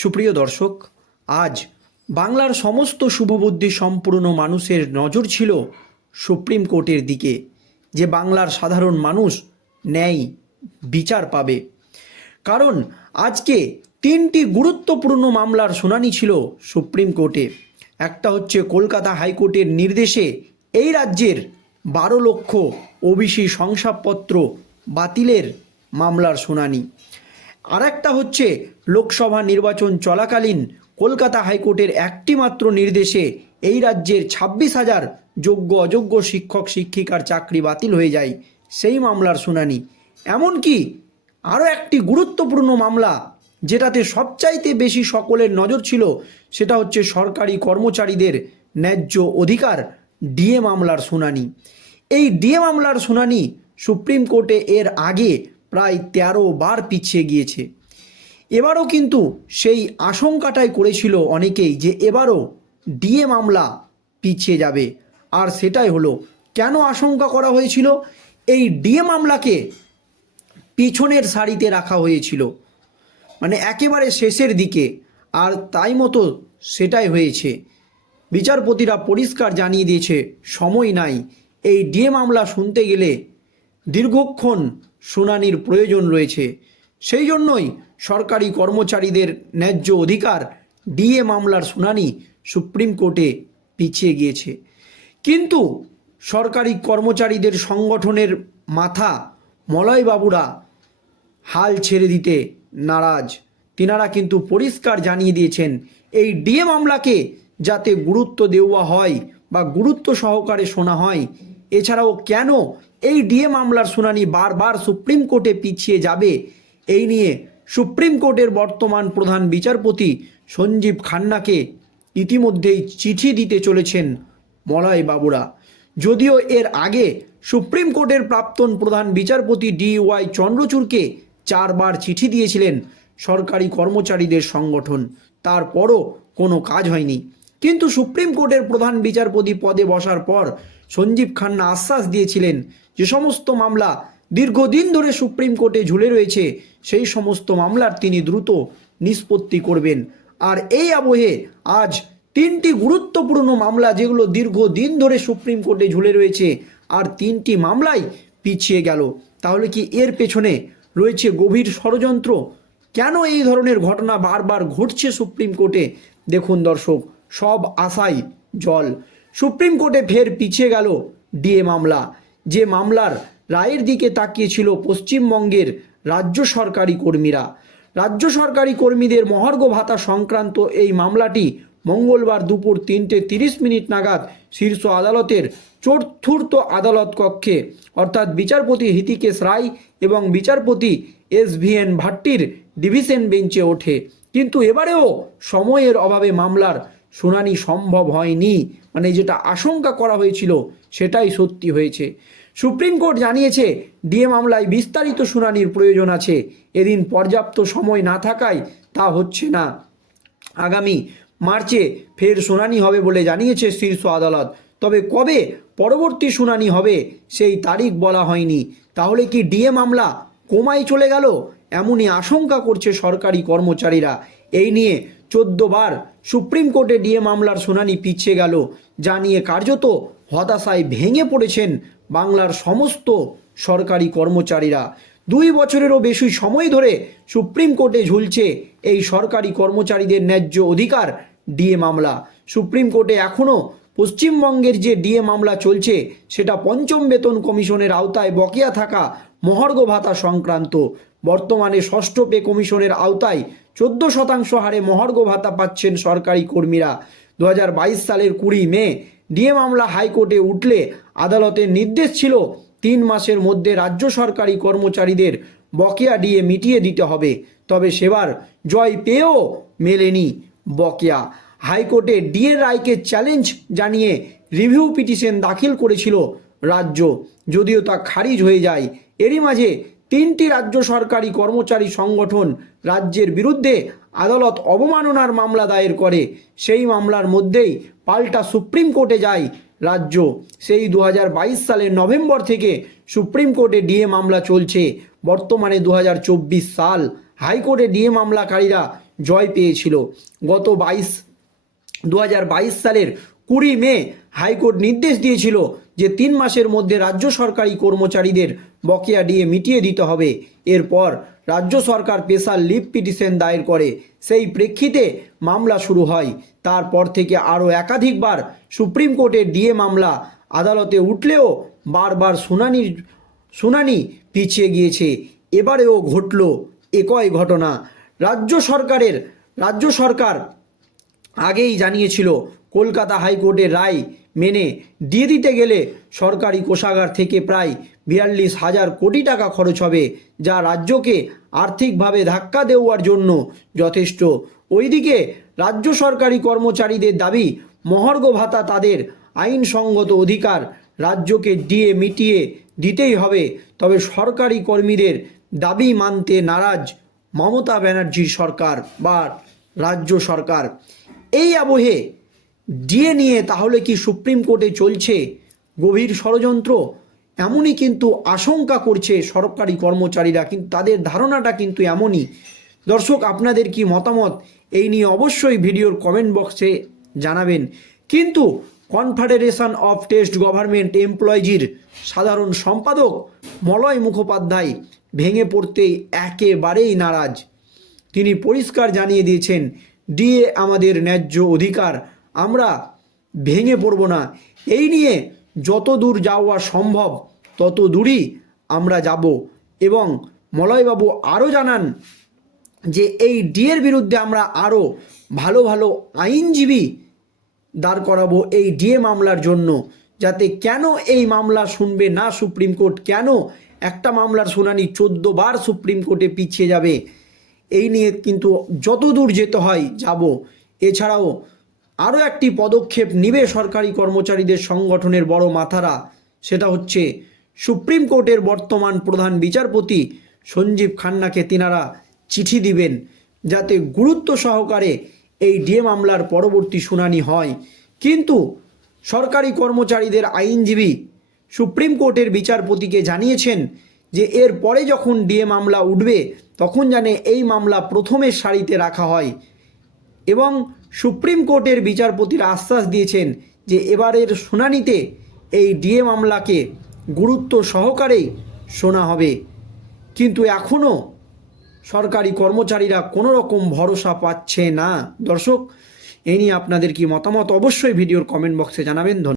সুপ্রিয় দর্শক, আজ বাংলার সমস্ত শুভবুদ্ধি সম্পূর্ণ মানুষের নজর ছিল সুপ্রিম কোর্টের দিকে, যে বাংলার সাধারণ মানুষ ন্যায় বিচার পাবে। কারণ আজকে তিনটি গুরুত্বপূর্ণ মামলার শুনানি ছিল সুপ্রিম কোর্টে। একটা হচ্ছে কলকাতা হাইকোর্টের নির্দেশে এই রাজ্যের বারো লক্ষ ওবিসি শংসাপত্র বাতিলের মামলার শুনানি। আর একটা হচ্ছে, লোকসভা নির্বাচন চলাকালীন কলকাতা হাইকোর্টের একটি মাত্র নির্দেশে এই রাজ্যের ছাব্বিশ হাজার যোগ্য অযোগ্য শিক্ষক, শিক্ষিকার চাকরি বাতিল হয়ে যায়। সেই মামলার শুনানি। এমনকি আরও একটি গুরুত্বপূর্ণ মামলা, যেটাতে সবচাইতে বেশি সকলের নজর ছিল, সেটা হচ্ছে সরকারি কর্মচারীদের ন্যায্য অধিকার ডিএ মামলার শুনানি। এই ডিএ মামলার শুনানি সুপ্রিম কোর্টে এর আগে প্রায় তেরো বার পিছিয়ে গিয়েছে। এবারও কিন্তু সেই আশঙ্কাটাই করেছিল অনেকেই যে এবারও ডিএ মামলা পিছিয়ে যাবে। আর সেটাই হলো, কেন আশঙ্কা করা হয়েছিল? এই ডিএ মামলাকে পিছনের সারিতে রাখা হয়েছিল। মানে একেবারে শেষের দিকে। আর তাই মতো সেটাই হয়েছে। বিচারপতিরা পরিষ্কার জানিয়ে দিয়েছে, সময় নাই। এই ডিএ মামলা শুনতে গেলে দীর্ঘক্ষণ শুনানির প্রয়োজন রয়েছে। সেই জন্যই সরকারি কর্মচারীদের ন্যায্য অধিকার ডিএ মামলার শুনানি সুপ্রিম কোর্টে পিছিয়ে গিয়েছে। কিন্তু সরকারি কর্মচারীদের সংগঠনের মাথা মলয়বাবুরা হাল ছেড়ে দিতে নারাজ। তিনারা কিন্তু পরিষ্কার জানিয়ে দিয়েছেন, এই ডিএ মামলাকে যাতে গুরুত্ব দেওয়া হয় বা গুরুত্ব সহকারে শোনা হয় এছাড়াও কেন এই ডিএ মামলার শুনানি বারবার সুপ্রিম কোর্টে পিছিয়ে যাবে? এই নিয়ে সুপ্রিম কোর্টের বর্তমান প্রধান বিচারপতি সঞ্জীব খান্নাকে ইতিমধ্যেই চিঠি দিতে চলেছেন মলয় বাবুরা যদিও এর আগে সুপ্রিম কোর্টের প্রাক্তন প্রধান বিচারপতি ডি ওয়াই চন্দ্রচূড়কে চারবার চিঠি দিয়েছিলেন সরকারি কর্মচারীদের সংগঠন। তারপরও কোনো কাজ হয়নি। কিন্তু সুপ্রিম কোর্টের প্রধান বিচারপতি পদে বসার পর সঞ্জীব খান্না আশ্বাস দিয়েছিলেন যে সমস্ত মামলা দীর্ঘদিন ধরে সুপ্রিম কোর্টে ঝুলে রয়েছে, সেই সমস্ত মামলার তিনি দ্রুত নিষ্পত্তি করবেন। আর এই আবহে আজ তিনটি গুরুত্বপূর্ণ মামলা যেগুলো দীর্ঘদিন ধরে সুপ্রিম কোর্টে ঝুলে রয়েছে, আর তিনটি মামলাই পিছিয়ে গেল। তাহলে কি এর পেছনে রয়েছে গভীর ষড়যন্ত্র? কেন এই ধরনের ঘটনা বারবার ঘটছে সুপ্রিম কোর্টে? দেখুন দর্শক সব আশাই জল। সুপ্রিম কোর্টে ফের পিছিয়ে গেল ডিএ মামলা। যে মামলার রায়ের দিকে তাকিয়েছিল পশ্চিমবঙ্গের রাজ্য সরকারি কর্মীরা। রাজ্য সরকারি কর্মীদের মহার্ঘ ভাতা সংক্রান্ত এই মামলাটি মঙ্গলবার দুপুর তিনটে তিরিশ মিনিট নাগাদ শীর্ষ আদালতের চতুর্থ আদালত কক্ষে, অর্থাৎ বিচারপতি হিতিকেশ রায় এবং বিচারপতি এস ভি এন ভাট্টির ডিভিশন বেঞ্চে ওঠে। কিন্তু এবারেও সময়ের অভাবে মামলার শুনানি সম্ভব হয়নি। মানে যেটা আশঙ্কা করা হয়েছিল, সেটাই সত্যি হয়েছে। সুপ্রিম কোর্ট জানিয়েছে, ডিএ মামলায় বিস্তারিত শুনানির প্রয়োজন আছে। এদিন পর্যাপ্ত সময় না থাকায় তা হচ্ছে না। আগামী মার্চে ফের শুনানি হবে বলে জানিয়েছে শীর্ষ আদালত। তবে কবে পরবর্তী শুনানি হবে, সেই তারিখ বলা হয়নি। তাহলে কি ডিএ মামলা কোমায় চলে গেল? এমনই আশঙ্কা করছে সরকারি কর্মচারীরা। এই নিয়ে চোদ্দ বার সুপ্রিম কোর্টে ডিএ মামলার শুনানি পিছিয়ে গেল। যা নিয়ে কার্যত হতাশায় ভেঙে পড়েছেন বাংলার সমস্ত সরকারি কর্মচারীরা। দুই বছরেরও বেশি সময় ধরে সুপ্রিম কোর্টে ঝুলছে এই সরকারি কর্মচারীদের ন্যায্য অধিকার ডিএ মামলা। সুপ্রিম কোর্টে এখনও পশ্চিমবঙ্গের যে ডিএ মামলা চলছে, সেটা পঞ্চম বেতন কমিশনের আওতায় বকেয়া থাকা মহার্ঘ ভাতা সংক্রান্ত। বর্তমানে ষষ্ঠ পে কমিশনের আওতায় চোদ্দ শতাংশ হারে মহার্ঘ ভাতা পাচ্ছেন সরকারি কর্মীরা। দু হাজার বাইশ সালের কুড়ি মে ডিএ মামলা হাইকোর্টে উঠলে আদালতের নির্দেশ ছিল তিন মাসের মধ্যে রাজ্য সরকারি কর্মচারীদের বকেয়া ডিএ মিটিয়ে দিতে হবে। তবে সেবার জয় পেয়েও মেলেনি বকেয়া। হাইকোর্টে ডিএ রায়কে চ্যালেঞ্জ জানিয়ে রিভিউ পিটিশন দাখিল করেছিল রাজ্য। যদিও তা খারিজ হয়ে যায়, এরই মাঝে তিনটি রাজ্য সরকারি কর্মচারী সংগঠন রাজ্যের বিরুদ্ধে আদালত অবমাননার মামলা দায়ের করে। সেই মামলার মধ্যেই পাল্টা সুপ্রিম কোর্টে যায় রাজ্য। সেই দু হাজার বাইশ সালের নভেম্বর থেকে সুপ্রিম কোর্টে ডিএ মামলা চলছে। বর্তমানে দু হাজার চব্বিশ সাল হাইকোর্টে ডিএ মামলাকারীরা জয় পেয়েছিল। গত বাইশ দু সালের কুড়ি মে হাইকোর্ট নির্দেশ দিয়েছিল যে তিন মাসের মধ্যে রাজ্য সরকারি কর্মচারীদের বকেয়া ডিএ মিটিয়ে দিতে হবে। এরপর রাজ্য সরকার স্পেশাল লিভ পিটিশন দায়ের করে। সেই প্রেক্ষিতে মামলা শুরু হয়। তারপর থেকে আরও একাধিকবার সুপ্রিম কোর্টের ডিএ মামলা আদালতে উঠলেও বারবার শুনানির, শুনানি পিছিয়ে গিয়েছে। এবারেও ঘটল একই ঘটনা। রাজ্য সরকারের, রাজ্য সরকার আগেই জানিয়েছিল, কলকাতা হাইকোর্টের রায় মেনে দিয়ে দিতে গেলে সরকারি কোষাগার থেকে প্রায় বিয়াল্লিশ হাজার কোটি টাকা খরচ হবে, যা রাজ্যকে আর্থিকভাবে ধাক্কা দেওয়ার জন্য যথেষ্ট। ওইদিকে রাজ্য সরকারি কর্মচারীদের দাবি, মহার্ঘ ভাতা তাদের আইনসঙ্গত অধিকার রাজ্যকে দিয়ে মিটিয়ে দিতেই হবে। তবে সরকারি কর্মীদের দাবি মানতে নারাজ মমতা ব্যানার্জির সরকার বা রাজ্য সরকার। এই আবহে ডিএ নিয়ে তাহলে কি সুপ্রিম কোর্টে চলছে গভীর ষড়যন্ত্র? এমনই কিন্তু আশঙ্কা করছে সরকারি কর্মচারীরা, কিন্তু তাদের ধারণাটা কিন্তু এমনই। দর্শক, আপনাদের কি মতামত? এই নিয়ে অবশ্যই ভিডিওর কমেন্ট বক্সে জানাবেন। কিন্তু কনফেডারেশন অফ টেস্ট গভর্নমেন্ট এমপ্লয়িজির সাধারণ সম্পাদক মলয় মুখোপাধ্যায় ভেঙে পড়তে একেবারেই নারাজ। তিনি পরিষ্কার জানিয়ে দিয়েছেন, ডিএ আমাদের ন্যায্য অধিকার আমরা ভেঙে পড়ব না। এই নিয়ে যত দূর যাওয়া সম্ভব তত দূরই আমরা যাব এবং মলয়বাবু আরও জানান যে এই ডিএর বিরুদ্ধে আমরা আরও ভালো ভালো আইনজীবী দাঁড় করাবো এই ডিএ মামলার জন্য। যাতে কেন এই মামলা শুনবে না সুপ্রিম কোর্ট? কেন একটা মামলার শুনানি বার সুপ্রিম কোর্টে পিছিয়ে যাবে? এই নিয়ে কিন্তু যত দূর যেতে হয় যাব। এছাড়াও আরও একটি পদক্ষেপ নিবে সরকারি কর্মচারীদের সংগঠনের বড় মাথারা। সেটা হচ্ছে, সুপ্রিম কোর্টের বর্তমান প্রধান বিচারপতি সঞ্জীব খান্নাকে তিনারা চিঠি দিবেন যাতে গুরুত্ব সহকারে এই ডিএ মামলার পরবর্তী শুনানি হয়। কিন্তু সরকারি কর্মচারীদের আইনজীবী সুপ্রিম কোর্টের বিচারপতিকে জানিয়েছেন যে এর পরে যখন ডিএ মামলা উঠবে, তখন জানে এই মামলা প্রথমের সারিতে রাখা হয় এবং সুপ্রিম কোর্টের বিচারপতির আশ্বাস দিয়েছেন যে এবারের শুনানিতে এই ডিএ মামলাকে গুরুত্ব সহকারেই শোনা হবে। কিন্তু এখনও সরকারি কর্মচারীরা কোনো রকম ভরসা পাচ্ছে না। দর্শক, এ নিয়ে আপনাদের কি মতামত? অবশ্যই ভিডিওর কমেন্ট বক্সে জানাবেন। ধন্যবাদ।